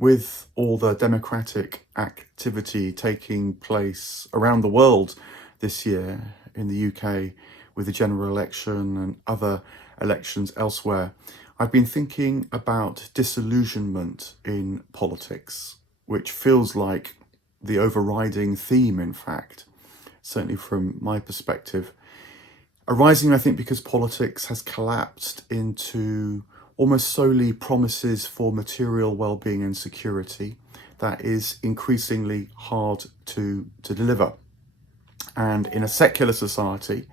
with all the democratic activity taking place around the world this year, in the UK with the general election and other elections elsewhere, I've been thinking about disillusionment in politics, which feels like the overriding theme, in fact, certainly from my perspective. Arising, I think, because politics has collapsed into almost solely promises for material well-being and security that is increasingly hard to deliver. And in a secular society,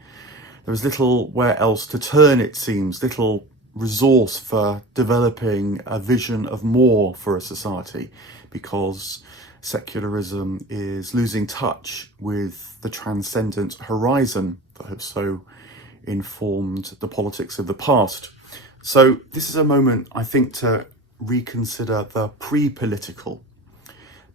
there is little where else to turn, it seems, little resource for developing a vision of more for a society, because secularism is losing touch with the transcendent horizon that have so informed the politics of the past. So this is a moment, I think, to reconsider the pre-political,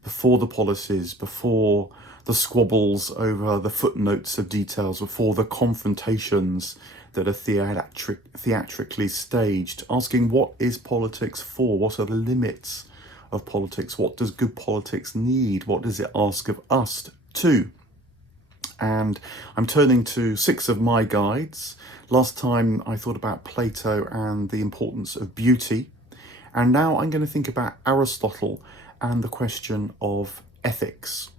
before the policies, before the squabbles over the footnotes of details, before the confrontations that are theatrically staged, asking what is politics for? What are the limits of politics? What does good politics need? What does it ask of us too? And I'm turning to 6 of my guides. Last time I thought about Plato and the importance of beauty. And now I'm going to think about Aristotle and the question of ethics.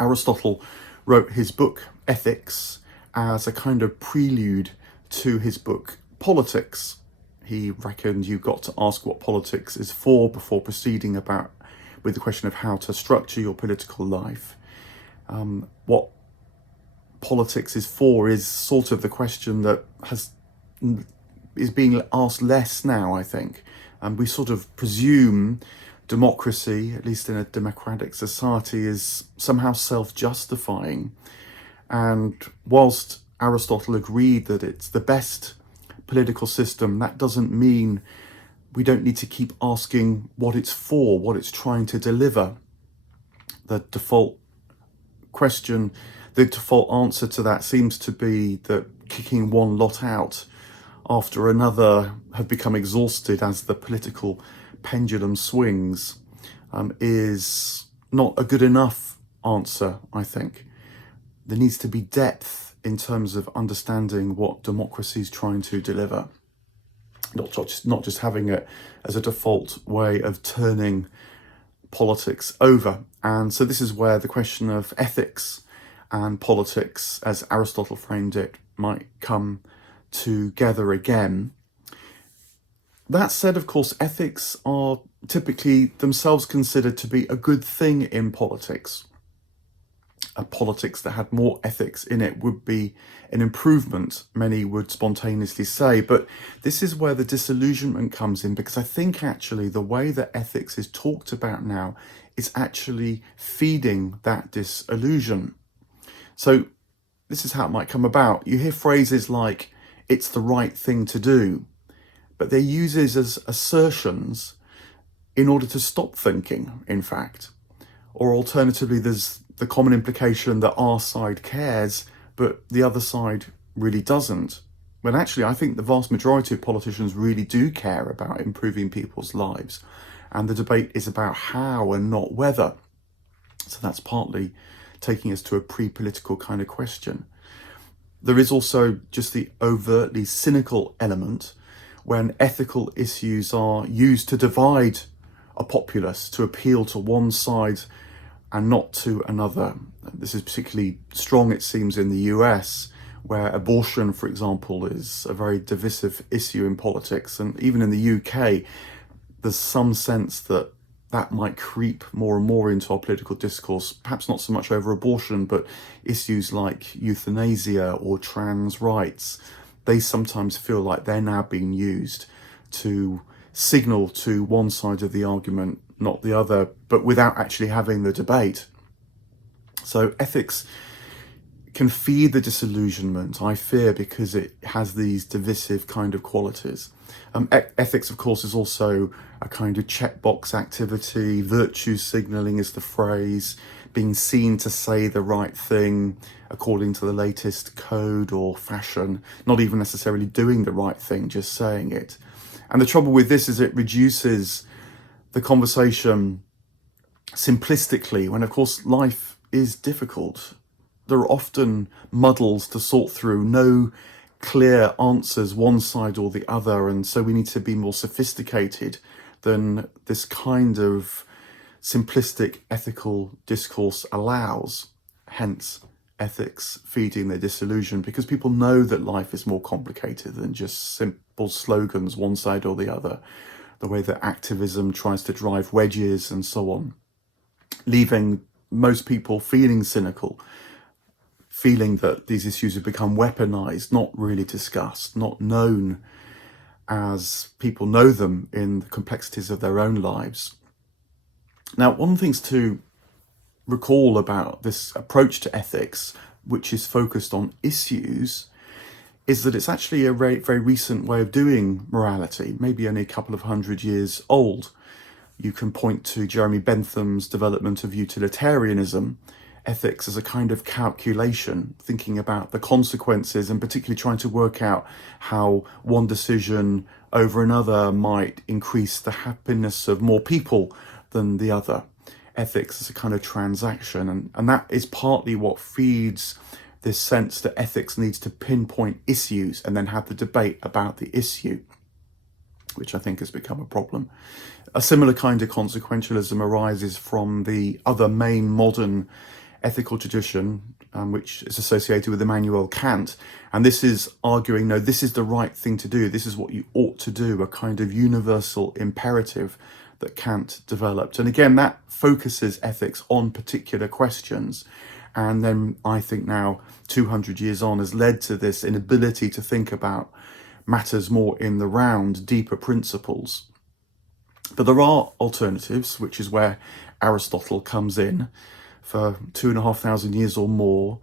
Aristotle wrote his book Ethics as a kind of prelude to his book Politics. He reckoned you've got to ask what politics is for before proceeding with the question of how to structure your political life. What politics is for is sort of the question that is being asked less now, I think. We sort of presume democracy, at least in a democratic society, is somehow self-justifying. And whilst Aristotle agreed that it's the best political system, that doesn't mean we don't need to keep asking what it's for, what it's trying to deliver. The default question, the default answer to that seems to be that kicking one lot out after another have become exhausted as the political pendulum swings is not a good enough answer, I think. There needs to be depth in terms of understanding what democracy is trying to deliver. Not just having it as a default way of turning politics over. And so this is where the question of ethics and politics, as Aristotle framed it, might come together again. That said, of course, ethics are typically themselves considered to be a good thing in politics. A politics that had more ethics in it would be an improvement, many would spontaneously say. But this is where the disillusionment comes in, because I think actually the way that ethics is talked about now is actually feeding that disillusion. So this is how it might come about. You hear phrases like, it's the right thing to do, but they're used as assertions in order to stop thinking, in fact. Or alternatively, there's the common implication that our side cares, but the other side really doesn't. When actually, I think the vast majority of politicians really do care about improving people's lives. And the debate is about how and not whether. So that's partly taking us to a pre-political kind of question. There is also just the overtly cynical element when ethical issues are used to divide a populace, to appeal to one side and not to another. This is particularly strong, it seems, in the US, where abortion, for example, is a very divisive issue in politics. And even in the UK, there's some sense that that might creep more and more into our political discourse, perhaps not so much over abortion, but issues like euthanasia or trans rights. They sometimes feel like they're now being used to signal to one side of the argument, not the other, but without actually having the debate. So ethics can feed the disillusionment, I fear, because it has these divisive kind of qualities. Ethics, of course, is also a kind of checkbox activity. Virtue signalling is the phrase, being seen to say the right thing according to the latest code or fashion, not even necessarily doing the right thing, just saying it. And the trouble with this is it reduces the the conversation simplistically, when of course life is difficult. There are often muddles to sort through, no clear answers one side or the other, and so we need to be more sophisticated than this kind of simplistic ethical discourse allows. Hence ethics feeding their disillusion, because people know that life is more complicated than just simple slogans one side or the other, the way that activism tries to drive wedges and so on, leaving most people feeling cynical, feeling that these issues have become weaponized, not really discussed, not known as people know them in the complexities of their own lives. Now, one of the things to recall about this approach to ethics, which is focused on issues, is that it's actually a very, very recent way of doing morality, maybe only a couple of 100 years old. You can point to Jeremy Bentham's development of utilitarianism, ethics as a kind of calculation, thinking about the consequences and particularly trying to work out how one decision over another might increase the happiness of more people than the other. Ethics as a kind of transaction, and that is partly what feeds this sense that ethics needs to pinpoint issues and then have the debate about the issue, which I think has become a problem. A similar kind of consequentialism arises from the other main modern ethical tradition, which is associated with Immanuel Kant. And this is arguing, no, this is the right thing to do. This is what you ought to do, a kind of universal imperative that Kant developed. And again, that focuses ethics on particular questions. And then I think now, 200 years on, has led to this inability to think about matters more in the round, deeper principles. But there are alternatives, which is where Aristotle comes in. For 2,500 years or more,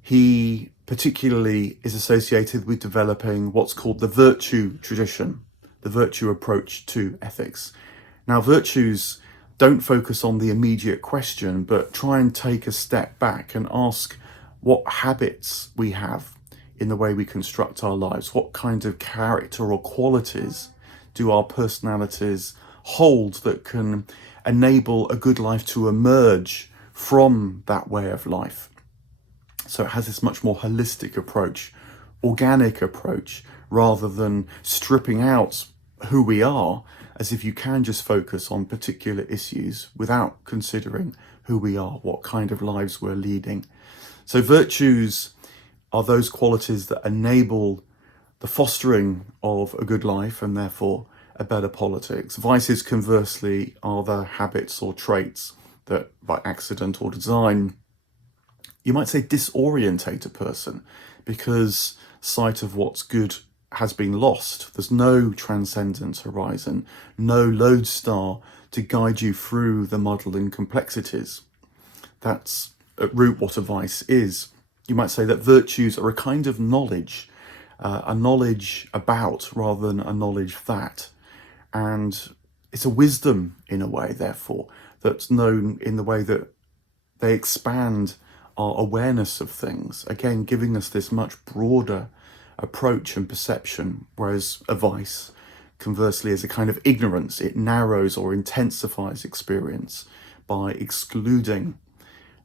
he particularly is associated with developing what's called the virtue tradition, the virtue approach to ethics. Now, virtues don't focus on the immediate question, but try and take a step back and ask what habits we have in the way we construct our lives. What kind of character or qualities do our personalities hold that can enable a good life to emerge from that way of life? So it has this much more holistic approach, organic approach, rather than stripping out who we are, as if you can just focus on particular issues without considering who we are, what kind of lives we're leading. So virtues are those qualities that enable the fostering of a good life and therefore a better politics. Vices, conversely, are the habits or traits that by accident or design, you might say, disorientate a person, because sight of what's good has been lost. There's no transcendent horizon, no lodestar to guide you through the muddle and complexities. That's at root what a vice is. You might say that virtues are a kind of knowledge, a knowledge about rather than a knowledge that. And it's a wisdom in a way, therefore, that's known in the way that they expand our awareness of things, again, giving us this much broader approach and perception, whereas a vice, conversely, is a kind of ignorance. It narrows or intensifies experience by excluding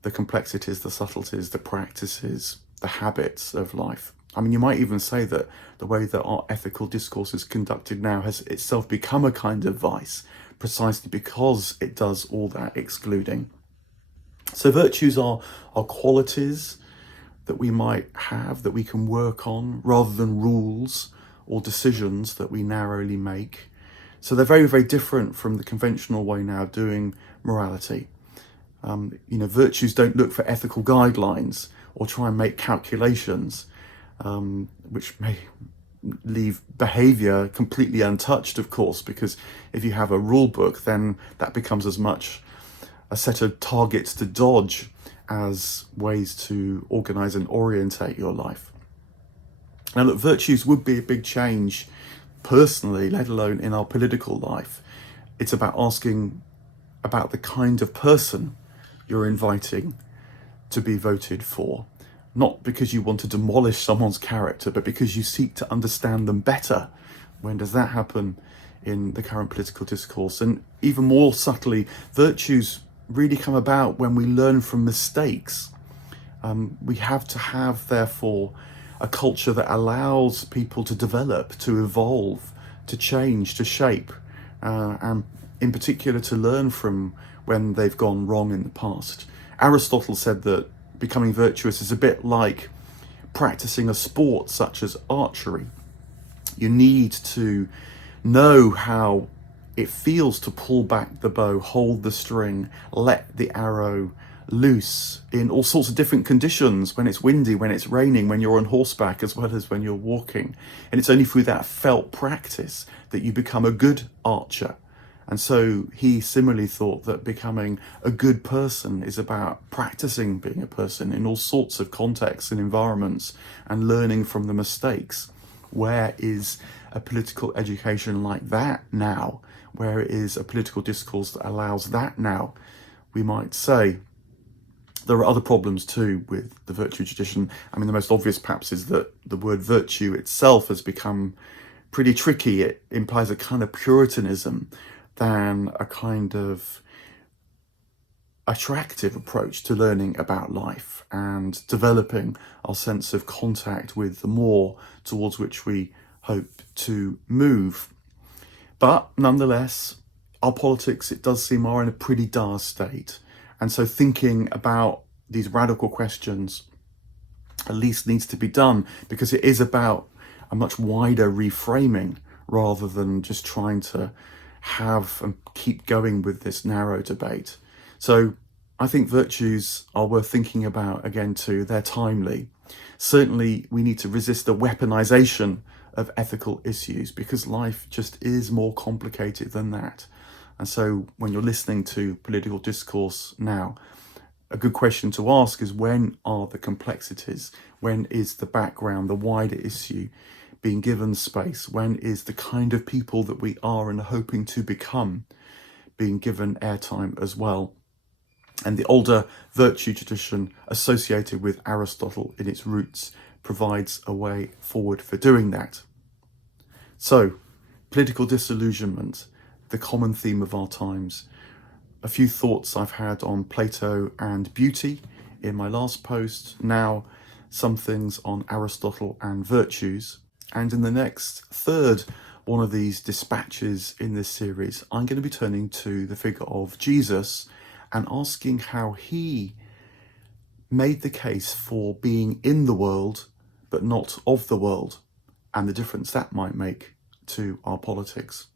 the complexities, the subtleties, the practices, the habits of life. I mean, you might even say that the way that our ethical discourse is conducted now has itself become a kind of vice, precisely because it does all that excluding. So virtues are qualities that we might have, that we can work on, rather than rules or decisions that we narrowly make. So they're very, very different from the conventional way now of doing morality. Virtues don't look for ethical guidelines or try and make calculations, which may leave behavior completely untouched, of course, because if you have a rule book, then that becomes as much a set of targets to dodge as ways to organize and orientate your life. Now, look, virtues would be a big change personally, let alone in our political life. It's about asking about the kind of person you're inviting to be voted for, not because you want to demolish someone's character, but because you seek to understand them better. When does that happen? in the current political discourse. And even more subtly, virtues really come about when we learn from mistakes. We have to have, therefore, a culture that allows people to develop, to evolve, to change, to shape, and in particular to learn from when they've gone wrong in the past. Aristotle said that becoming virtuous is a bit like practicing a sport such as archery. You need to know how it feels to pull back the bow, hold the string, let the arrow loose in all sorts of different conditions, when it's windy, when it's raining, when you're on horseback, as well as when you're walking. And it's only through that felt practice that you become a good archer. And so he similarly thought that becoming a good person is about practicing being a person in all sorts of contexts and environments and learning from the mistakes. Where is a political education like that now? Where is a political discourse that allows that now? We might say there are other problems too with the virtue tradition. I mean, the most obvious perhaps is that the word virtue itself has become pretty tricky. It implies a kind of puritanism than a kind of attractive approach to learning about life and developing our sense of contact with the more towards which we hope to move. But nonetheless, our politics, it does seem, are in a pretty dire state. And so thinking about these radical questions at least needs to be done, because it is about a much wider reframing rather than just trying to have and keep going with this narrow debate. So I think virtues are worth thinking about again too. They're timely. Certainly we need to resist the weaponization of ethical issues, because life just is more complicated than that. And so when you're listening to political discourse now, a good question to ask is, when are the complexities? When is the background, the wider issue being given space? When is the kind of people that we are and hoping to become being given airtime as well? And the older virtue tradition associated with Aristotle in its roots provides a way forward for doing that. So, political disillusionment, the common theme of our times. A few thoughts I've had on Plato and beauty in my last post. Now, some things on Aristotle and virtues. And in the next third one of these dispatches in this series, I'm going to be turning to the figure of Jesus and asking how he made the case for being in the world but not of the world, and the difference that might make to our politics.